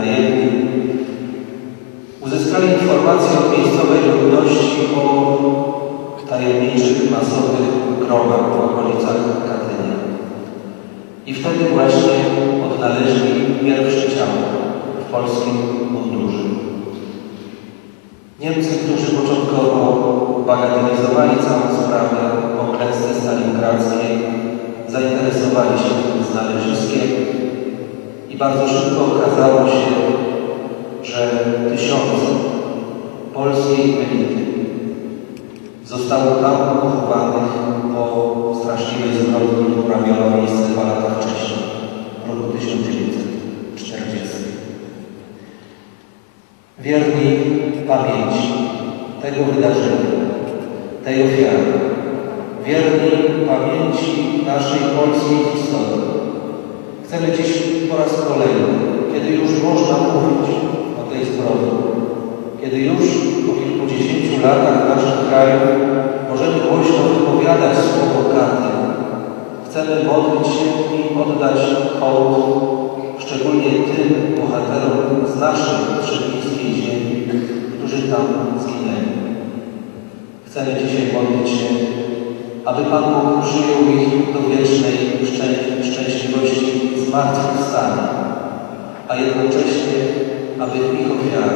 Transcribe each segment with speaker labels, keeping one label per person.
Speaker 1: najemni uzyskali informację od miejscowej ludności o tajemniczych, masowych grobach w okolicach Katynia. I wtedy właśnie odnaleźli pierwsze ciało w polskim mundurze. Niemcy, którzy początkowo bagatelizowali całą sprawę o klęsce stalingradzkiej, zainteresowali się tym znaleziskiem bardzo szybko okazało się, że tysiące polskiej elity zostało tam pochowanych po straszliwej zbrodni, która miała miejsce dwa lata wcześniej, w roku 1940. Wierni pamięci tego wydarzenia, tej ofiary, wierni pamięci naszej polskiej historii. Chcemy dziś po raz kolejny, kiedy już można mówić o tej zbrodni, kiedy już po kilkudziesięciu latach w naszym kraju możemy głośno wypowiadać słowo karty, chcemy modlić się i oddać hołd szczególnie tym bohaterom z naszej trzebnickiej ziemi, którzy tam zginęli. Chcemy dzisiaj modlić się, aby Pan Bóg przyjął ich do wiecznej szczę szczęśliwości zmartwychwstania, a jednocześnie, aby ich ofiara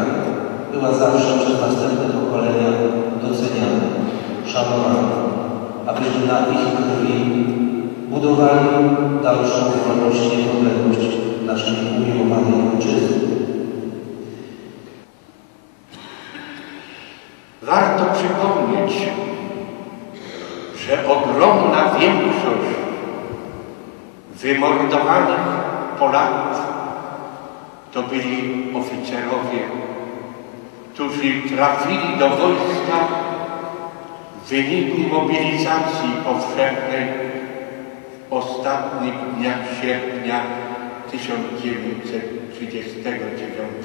Speaker 1: była zawsze przez następne pokolenia doceniana, szanowana, abyśmy na ich krwi budowali dalszą wolność i niepodległość naszej umiłowanej ojczyzny.
Speaker 2: Warto przypomnieć, wymordowanych Polaków to byli oficerowie, którzy trafili do wojska w wyniku mobilizacji powszechnej w ostatnich dniach sierpnia 1939 roku.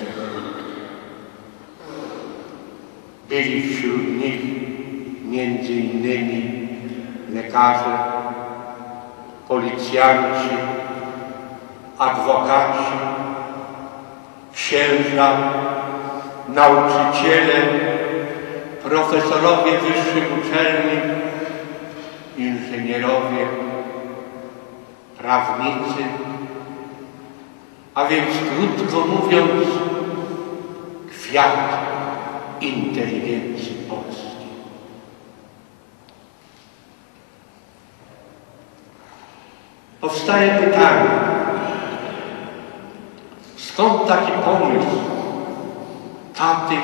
Speaker 2: Byli wśród nich między innymi lekarze, policjanci, adwokaci, księża, nauczyciele, profesorowie wyższych uczelni, inżynierowie, prawnicy, a więc krótko mówiąc, kwiat inteligencji polskiej. Powstaje pytanie, skąd taki pomysł Katyn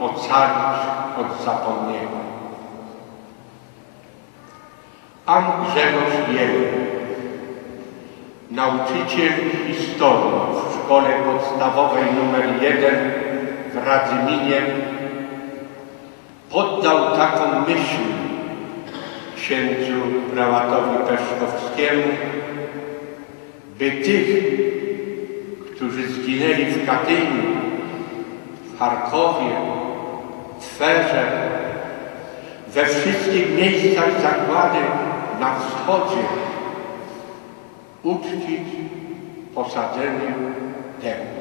Speaker 2: ocalić od zapomnienia? Pan Grzegorz Jeleń, nauczyciel historii w szkole podstawowej nr 1 w Radzyminie, poddał taką myśl księdzu prałatowi Peszkowskiemu, by tych, którzy zginęli w Katyniu, w Charkowie, Twerze, we wszystkich miejscach zagłady na wschodzie, uczcić posadzeniem dębu.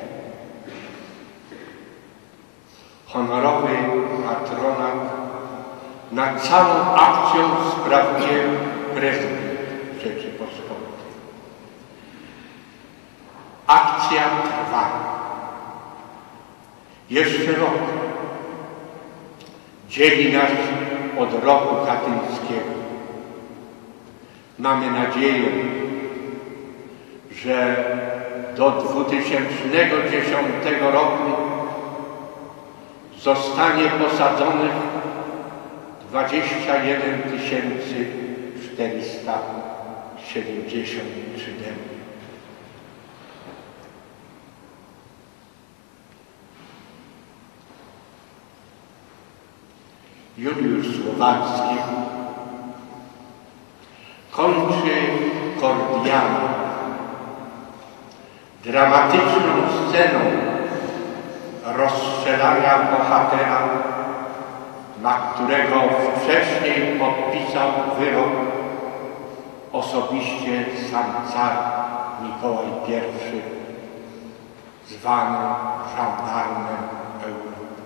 Speaker 2: Honorowy patronat nad całą akcją sprawuje prezydent Rzeczypospolitej. Akcja trwa. Jeszcze rok dzieli nas od roku katyńskiego. Mamy nadzieję, że do 2010 roku zostanie posadzonych 21 473 dęby. Juliusz Słowacki kończy kordialnie, dramatyczną sceną rozstrzelania bohatera, na którego wcześniej podpisał wyrok osobiście sam car Mikołaj I zwany żandarmem Europy.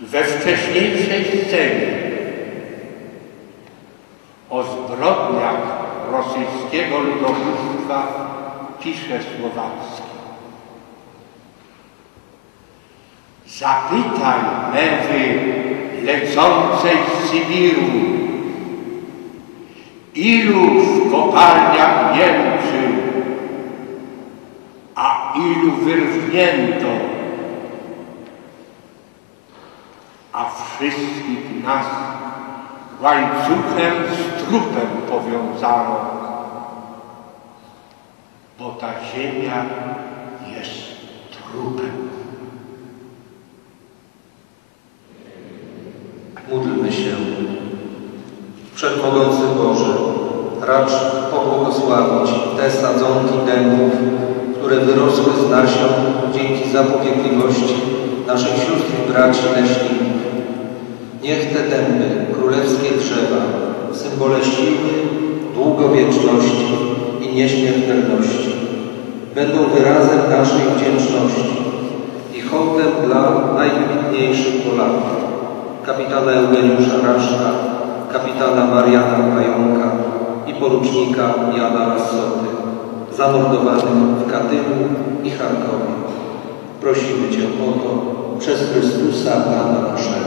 Speaker 2: We wcześniejszej scenie o zbrodniach rosyjskiego ludobójstwa pisze Słowacki. Zapytaj mewy lecącej z Sybiru, ilu w kopalniach jęczy, a ilu wyrwnięto, a wszystkich nas łańcuchem z trupem powiązano, bo ta ziemia jest trupem.
Speaker 1: Módlmy się. Wszechmogący Boże, racz pobłogosławić te sadzonki dębów, które wyrosły z nasion dzięki zapobiegliwości naszych sióstr i braci leśników. Niech te dęby, królewskie drzewa, symbole siły, długowieczności i nieśmiertelności, będą wyrazem naszej wdzięczności i hołdem dla najwybitniejszych Polaków kapitana Eugeniusza Raszka, kapitana Mariana Pająka i porucznika Jana Lassoty, zamordowanych w Katyniu i Charkowie. Prosimy Cię o to przez Chrystusa Pana naszego.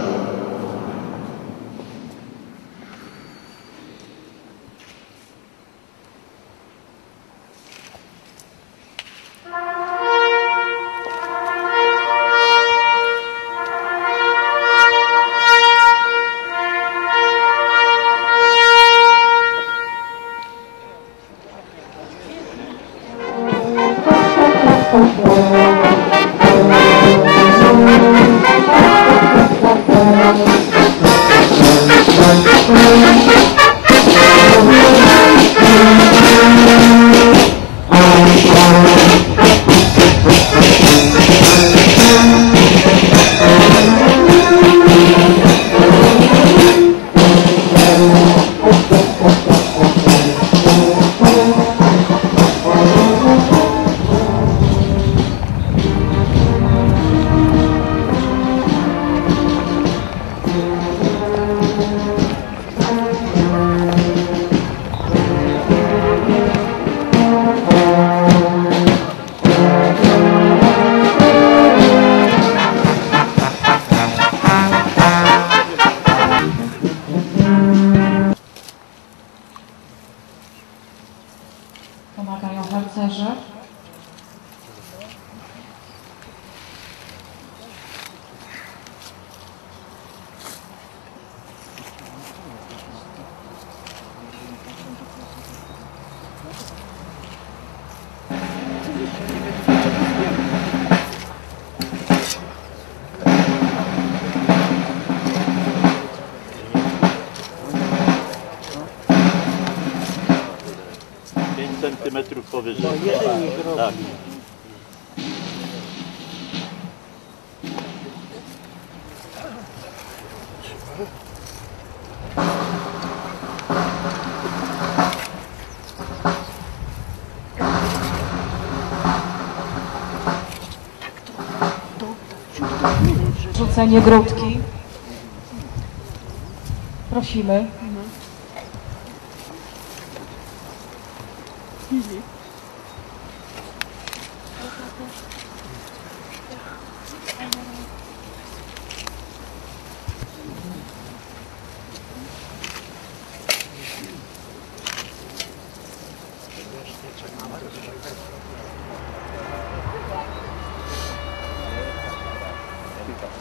Speaker 3: Powyżej. Tak.
Speaker 4: Rzucenie grudki. Prosimy.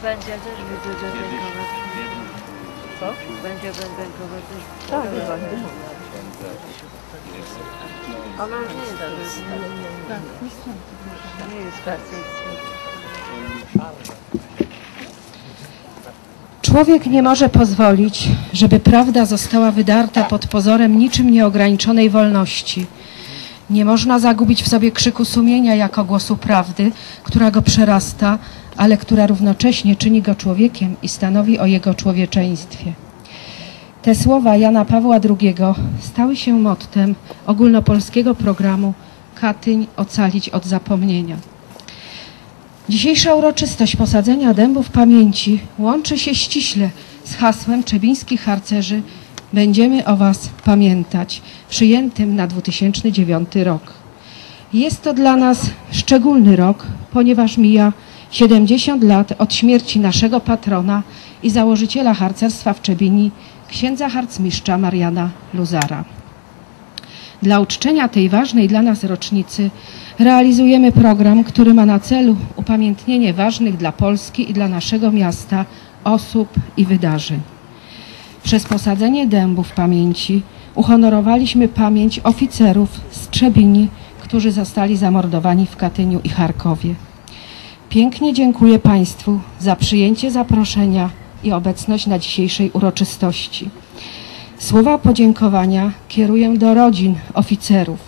Speaker 5: Będzie też widzę, że bębenkowe. Co? Będzie bębenkowe też. Tak, będzie. Ona nie jest tak. Facet.
Speaker 6: Człowiek nie może pozwolić, żeby prawda została wydarta pod pozorem niczym nieograniczonej wolności. Nie można zagubić w sobie krzyku sumienia jako głosu prawdy, która go przerasta, ale która równocześnie czyni go człowiekiem i stanowi o jego człowieczeństwie. Te słowa Jana Pawła II stały się mottem ogólnopolskiego programu Katyń ocalić od zapomnienia. Dzisiejsza uroczystość posadzenia dębów pamięci łączy się ściśle z hasłem czebińskich harcerzy Będziemy o Was pamiętać, przyjętym na 2009 rok. Jest to dla nas szczególny rok, ponieważ mija 70 lat od śmierci naszego patrona i założyciela harcerstwa w Czebini, księdza harcmistrza Mariana Luzara. Dla uczczenia tej ważnej dla nas rocznicy realizujemy program, który ma na celu upamiętnienie ważnych dla Polski i dla naszego miasta osób i wydarzeń. Przez posadzenie dębów pamięci uhonorowaliśmy pamięć oficerów z Trzebini, którzy zostali zamordowani w Katyniu i Charkowie. Pięknie dziękuję Państwu za przyjęcie zaproszenia i obecność na dzisiejszej uroczystości. Słowa podziękowania kieruję do rodzin oficerów.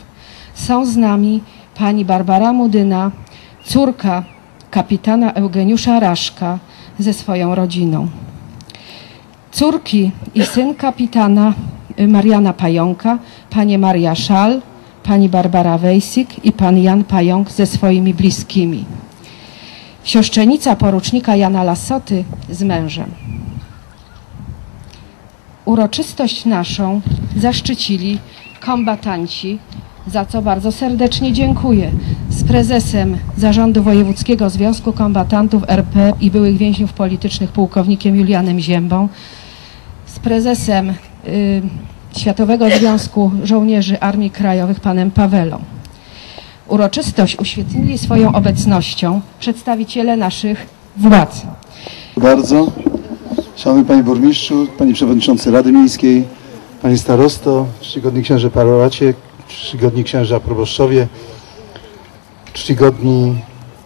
Speaker 6: Są z nami pani Barbara Mudyna, córka kapitana Eugeniusza Raszka ze swoją rodziną. Córki i syn kapitana y, Mariana Pająka, panie Maria Szal, pani Barbara Wejsik i pan Jan Pająk ze swoimi bliskimi. Siostrzenica porucznika Jana Lasoty z mężem. Uroczystość naszą zaszczycili kombatanci, za co bardzo serdecznie dziękuję. Z prezesem Zarządu Wojewódzkiego Związku Kombatantów RP i byłych więźniów politycznych pułkownikiem Julianem Ziębą, z prezesem y, Światowego Związku Żołnierzy Armii Krajowych panem Pawelą. Uroczystość uświetnili swoją obecnością przedstawiciele naszych władz.
Speaker 7: bardzo. Szanowny Panie Burmistrzu, Panie Przewodniczący Rady Miejskiej, Panie Starosto, czcigodni księże parołacie, czcigodni księża proboszczowie, czcigodni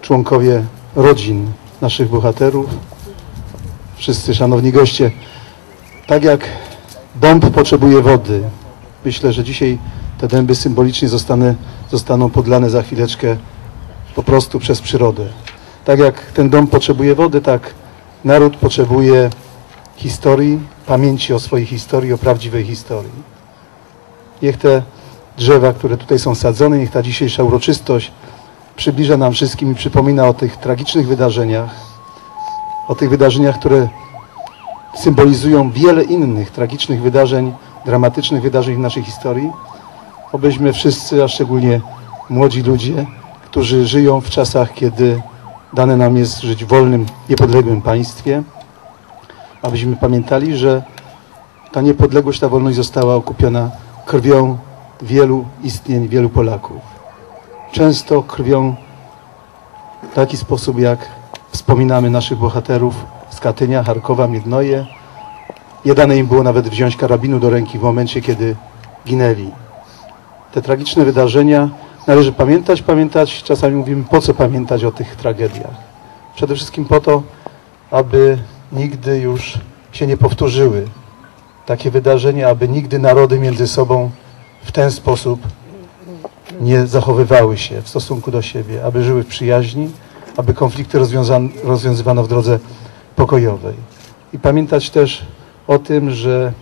Speaker 7: członkowie rodzin naszych bohaterów, wszyscy szanowni goście. Tak jak dąb potrzebuje wody, myślę, że dzisiaj te dęby symbolicznie zostaną, zostaną podlane za chwileczkę po prostu przez przyrodę. Tak jak ten dom potrzebuje wody, tak naród potrzebuje historii, pamięci o swojej historii, o prawdziwej historii. Niech te drzewa, które tutaj są sadzone, niech ta dzisiejsza uroczystość przybliża nam wszystkim i przypomina o tych tragicznych wydarzeniach, o tych wydarzeniach, które symbolizują wiele innych tragicznych wydarzeń, dramatycznych wydarzeń w naszej historii. Obyśmy wszyscy, a szczególnie młodzi ludzie, którzy żyją w czasach, kiedy dane nam jest żyć w wolnym, niepodległym państwie, abyśmy pamiętali, że ta niepodległość, ta wolność została okupiona krwią wielu istnień, wielu Polaków. Często krwią w taki sposób, jak wspominamy naszych bohaterów z Katynia, Charkowa, Miednoje. Nie dane im było nawet wziąć karabinu do ręki w momencie, kiedy ginęli. Te tragiczne wydarzenia należy pamiętać, pamiętać. Czasami mówimy, po co pamiętać o tych tragediach. Przede wszystkim po to, aby nigdy już się nie powtórzyły takie wydarzenia, aby nigdy narody między sobą w ten sposób nie zachowywały się w stosunku do siebie, aby żyły w przyjaźni, aby konflikty rozwiązywano w drodze pokojowej. I pamiętać też o tym, że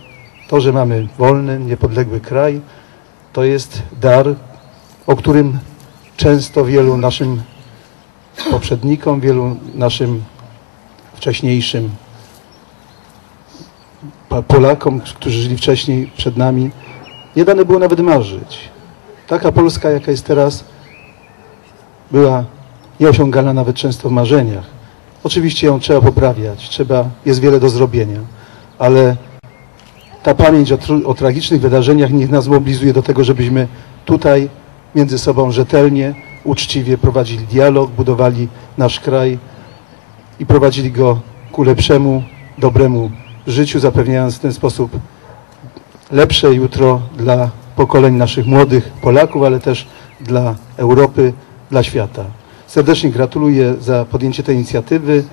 Speaker 7: to, że mamy wolny, niepodległy kraj, to jest dar, o którym często wielu naszym poprzednikom, wielu naszym wcześniejszym Polakom, którzy żyli wcześniej przed nami, nie dane było nawet marzyć. Taka Polska, jaka jest teraz, była nieosiągalna nawet często w marzeniach. Oczywiście ją trzeba poprawiać, trzeba, jest wiele do zrobienia, ale ta pamięć o, o tragicznych wydarzeniach niech nas mobilizuje do tego, żebyśmy tutaj między sobą rzetelnie, uczciwie prowadzili dialog, budowali nasz kraj i prowadzili go ku lepszemu, dobremu życiu, zapewniając w ten sposób lepsze jutro dla pokoleń naszych młodych Polaków, ale też dla Europy, dla świata. Serdecznie gratuluję za podjęcie tej inicjatywy.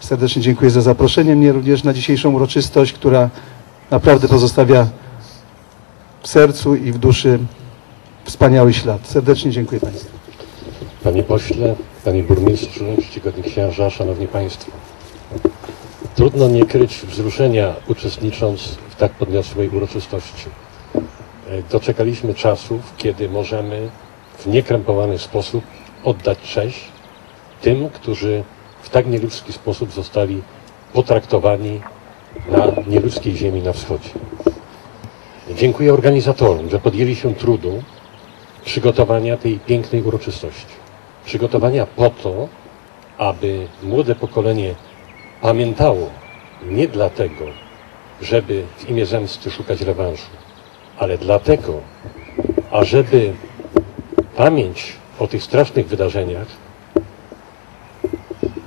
Speaker 7: Serdecznie dziękuję za zaproszenie mnie również na dzisiejszą uroczystość, która naprawdę pozostawia w sercu i w duszy wspaniały ślad. Serdecznie dziękuję Państwu.
Speaker 8: Panie pośle, panie burmistrzu, czcigodni księża, szanowni państwo. Trudno nie kryć wzruszenia uczestnicząc w tak podniosłej uroczystości. E, Doczekaliśmy czasów, kiedy możemy w niekrępowany sposób oddać cześć tym, którzy w tak nieludzki sposób zostali potraktowani na nieludzkiej ziemi na wschodzie. Dziękuję organizatorom, że podjęli się trudu przygotowania tej pięknej uroczystości. Przygotowania po to, aby młode pokolenie pamiętało nie dlatego, żeby w imię zemsty szukać rewanżu, ale dlatego, ażeby pamięć o tych strasznych wydarzeniach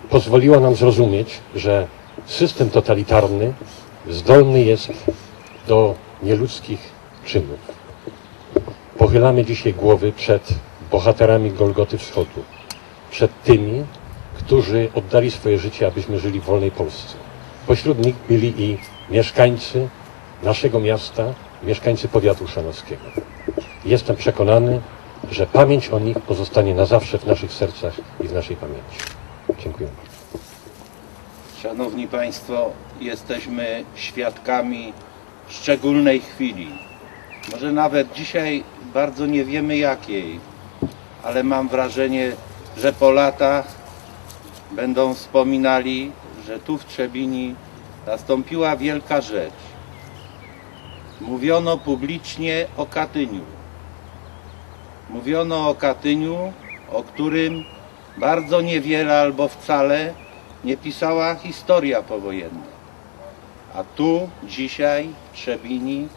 Speaker 8: pozwoliła nam zrozumieć, że system totalitarny zdolny jest do nieludzkich czynów. Pochylamy dzisiaj głowy przed bohaterami Golgoty Wschodu, przed tymi, którzy oddali swoje życie, abyśmy żyli w wolnej Polsce. Pośród nich byli i mieszkańcy naszego miasta, mieszkańcy powiatu szanowskiego. Jestem przekonany, że pamięć o nich pozostanie na zawsze w naszych sercach i w naszej pamięci. Dziękuję.
Speaker 9: Szanowni Państwo, jesteśmy świadkami szczególnej chwili. Może nawet dzisiaj bardzo nie wiemy jakiej, ale mam wrażenie, że po latach będą wspominali, że tu w Trzebini nastąpiła wielka rzecz. Mówiono publicznie o Katyniu. Mówiono o Katyniu, o którym bardzo niewiele albo wcale nie pisała historia powojenna. A tu dzisiaj w Trzebini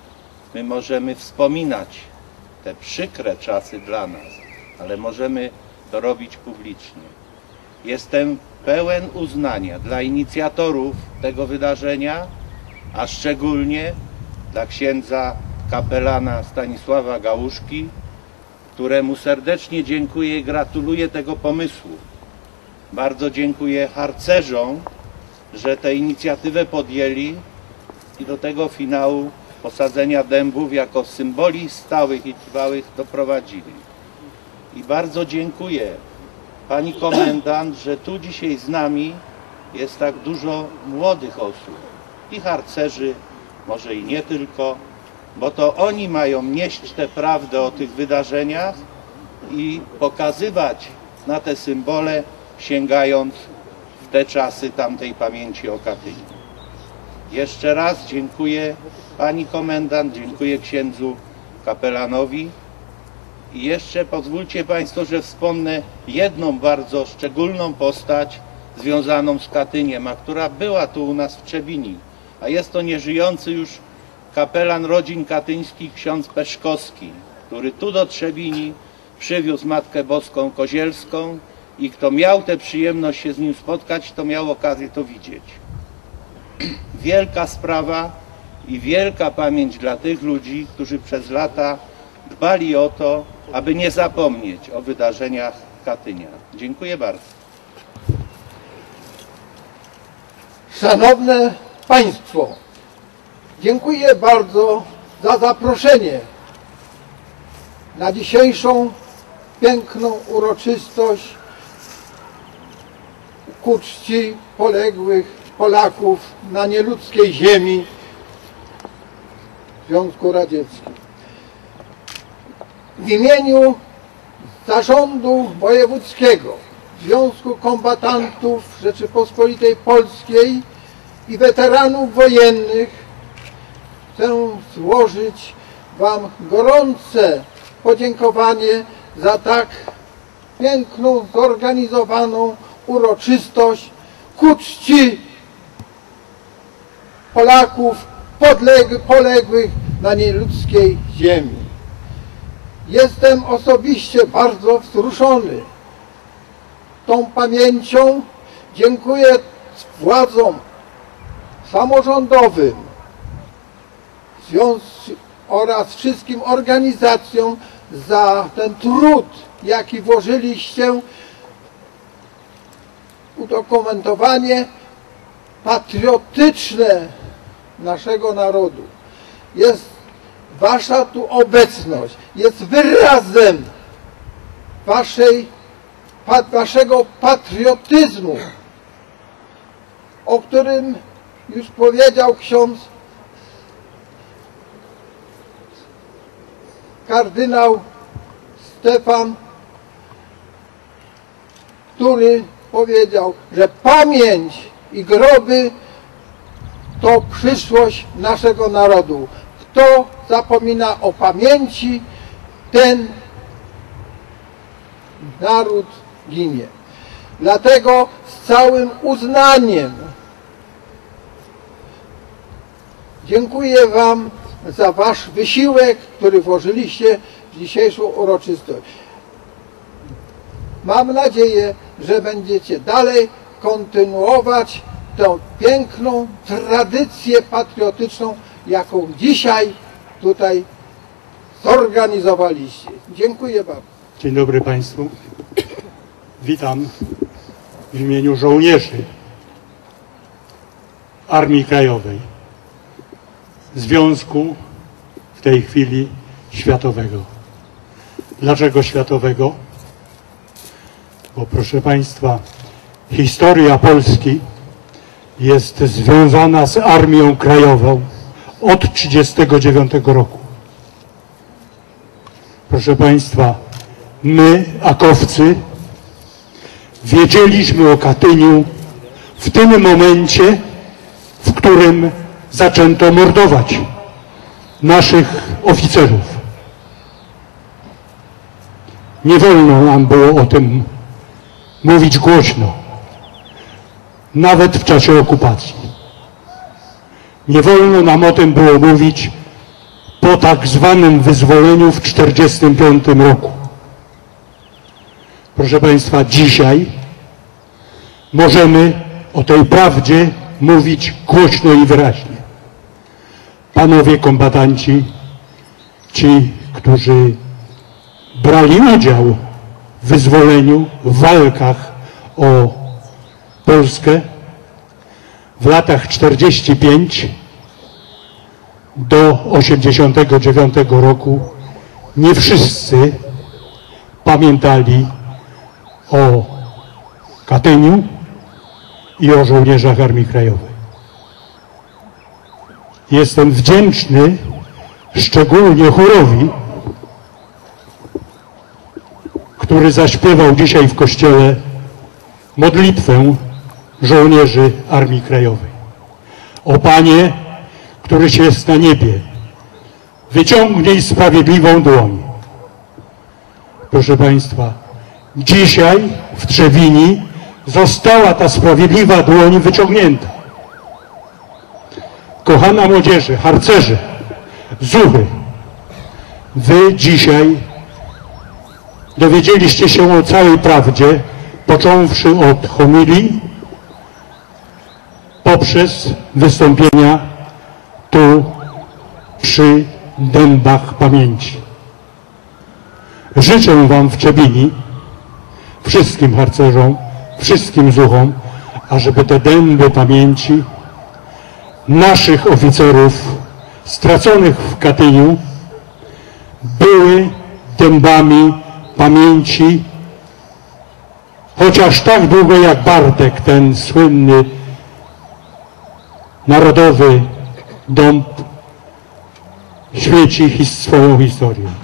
Speaker 9: my możemy wspominać te przykre czasy dla nas, ale możemy to robić publicznie. Jestem pełen uznania dla inicjatorów tego wydarzenia, a szczególnie dla księdza kapelana Stanisława Gałuszki, któremu serdecznie dziękuję i gratuluję tego pomysłu. Bardzo dziękuję harcerzom, że tę inicjatywę podjęli i do tego finału posadzenia dębów jako symboli stałych i trwałych doprowadzili. I bardzo dziękuję Pani Komendant, że tu dzisiaj z nami jest tak dużo młodych osób i harcerzy, może i nie tylko, bo to oni mają nieść tę prawdę o tych wydarzeniach i pokazywać na te symbole, sięgając w te czasy tamtej pamięci o Katyniu. Jeszcze raz dziękuję Pani Komendant, dziękuję księdzu kapelanowi i jeszcze pozwólcie Państwo, że wspomnę jedną bardzo szczególną postać związaną z Katyniem, a która była tu u nas w Trzebini, a jest to nieżyjący już kapelan rodzin katyńskich ksiądz Peszkowski, który tu do Trzebini przywiózł Matkę Boską Kozielską i kto miał tę przyjemność się z nim spotkać, to miał okazję to widzieć. Wielka sprawa i wielka pamięć dla tych ludzi, którzy przez lata dbali o to, aby nie zapomnieć o wydarzeniach Katynia. Dziękuję bardzo.
Speaker 10: Szanowne Państwo, dziękuję bardzo za zaproszenie na dzisiejszą piękną uroczystość ku czci poległych Polaków na nieludzkiej ziemi Związku Radzieckim. W imieniu Zarządu Wojewódzkiego Związku Kombatantów Rzeczypospolitej Polskiej i weteranów wojennych chcę złożyć Wam gorące podziękowanie za tak piękną, zorganizowaną uroczystość ku czci Polaków podleg- poległych na nieludzkiej ziemi. Jestem osobiście bardzo wzruszony tą pamięcią. Dziękuję władzom samorządowym oraz wszystkim organizacjom za ten trud, jaki włożyliście udokumentowanie patriotyczne naszego narodu. Jest Wasza tu obecność, jest wyrazem waszej, pa, Waszego patriotyzmu, o którym już powiedział ksiądz kardynał Stefan, który powiedział, że pamięć i groby to przyszłość naszego narodu. Kto zapomina o pamięci, ten naród ginie. Dlatego z całym uznaniem dziękuję Wam za Wasz wysiłek, który włożyliście w dzisiejszą uroczystość. Mam nadzieję, że będziecie dalej kontynuować tę piękną tradycję patriotyczną, jaką dzisiaj tutaj zorganizowaliście. Dziękuję bardzo.
Speaker 11: Dzień dobry Państwu. Witam w imieniu żołnierzy Armii Krajowej, Związku w tej chwili światowego. Dlaczego światowego? Bo proszę Państwa, historia Polski jest związana z Armią Krajową od 1939 roku. Proszę Państwa, my, akowcy, wiedzieliśmy o Katyniu w tym momencie, w którym zaczęto mordować naszych oficerów. Nie wolno nam było o tym mówić głośno, nawet w czasie okupacji. Nie wolno nam o tym było mówić po tak zwanym wyzwoleniu w 1945 roku. Proszę Państwa, dzisiaj możemy o tej prawdzie mówić głośno i wyraźnie. Panowie kombatanci, ci, którzy brali udział wyzwoleniu, w walkach o Polskę w latach 45 do 89 roku nie wszyscy pamiętali o Katyniu i o żołnierzach Armii Krajowej. Jestem wdzięczny szczególnie chórowi, który zaśpiewał dzisiaj w kościele modlitwę żołnierzy Armii Krajowej. O Panie, któryś jest na niebie, wyciągnij sprawiedliwą dłoń. Proszę Państwa, dzisiaj w Trzewini została ta sprawiedliwa dłoń wyciągnięta. Kochana młodzieży, harcerze, zuchy, wy dzisiaj dowiedzieliście się o całej prawdzie, począwszy od homilii, poprzez wystąpienia tu przy dębach pamięci. Życzę Wam w Trzebini, wszystkim harcerzom, wszystkim zuchom, ażeby te dęby pamięci naszych oficerów straconych w Katyniu były dębami pamięci, chociaż tak długo jak Bartek, ten słynny narodowy dąb, świeci his swoją historię.